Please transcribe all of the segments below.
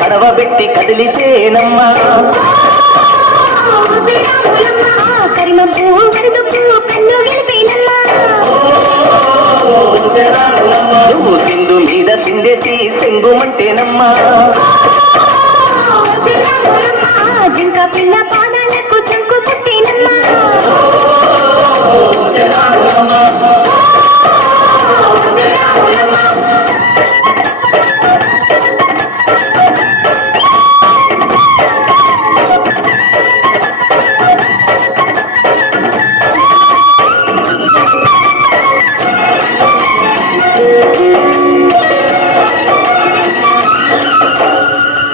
కడవబెట్టి కదిలితేనమ్మా నువ్వు సింధు మీద సిందేసి సెంగుమంటేనమ్మా జింక పిల్ల పాదాలకు చంకు పుట్టేనమ్మా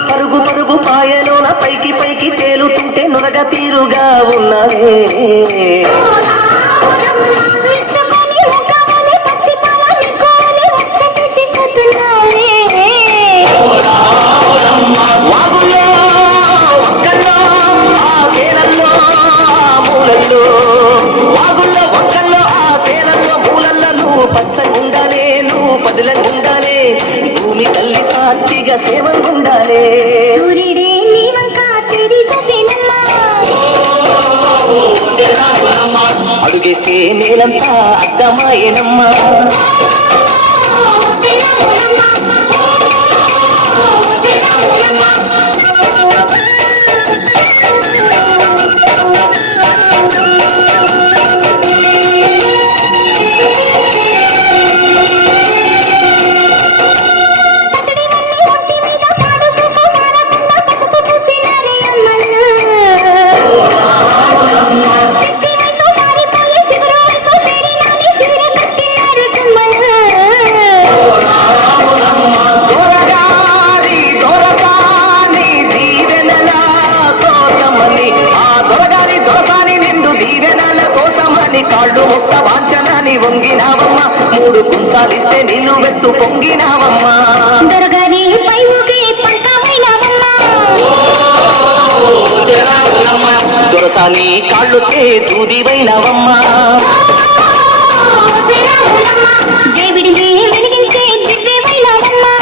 పరుగు పరుగు పాయలోన పైకి పైకి తేలుతుంటే నురగ తీరుగా ఉన్నవే వాగుల్లో ఒక్కల్లో ఆ సేలల్లో మూలల్లో వాగుల్లో ఒక్కల్లో ఆ సేలల్లో మూలల్లో నువ్వు పచ్చగుండాలే నువ్వు పదులంగుండాలే భూమి తల్లి సాక్షిగా సేవంగుండాలే అడుగేస్తే నేలంతా అద్దమాయేనమ్మా కాళ్ళు ముక్క వాంచనాన్ని వంగినావమ్మా మూడు కుంచాలిస్తే నిన్ను వెత్తు పొంగినావమ్మా దొరసాని కాళ్ళుకే దూదివైనవమ్మా దేవుడిని వెలిగించే దివ్యమైనవమ్మా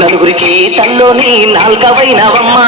నలుగురికి తల్లోని నాల్కవైనవమ్మా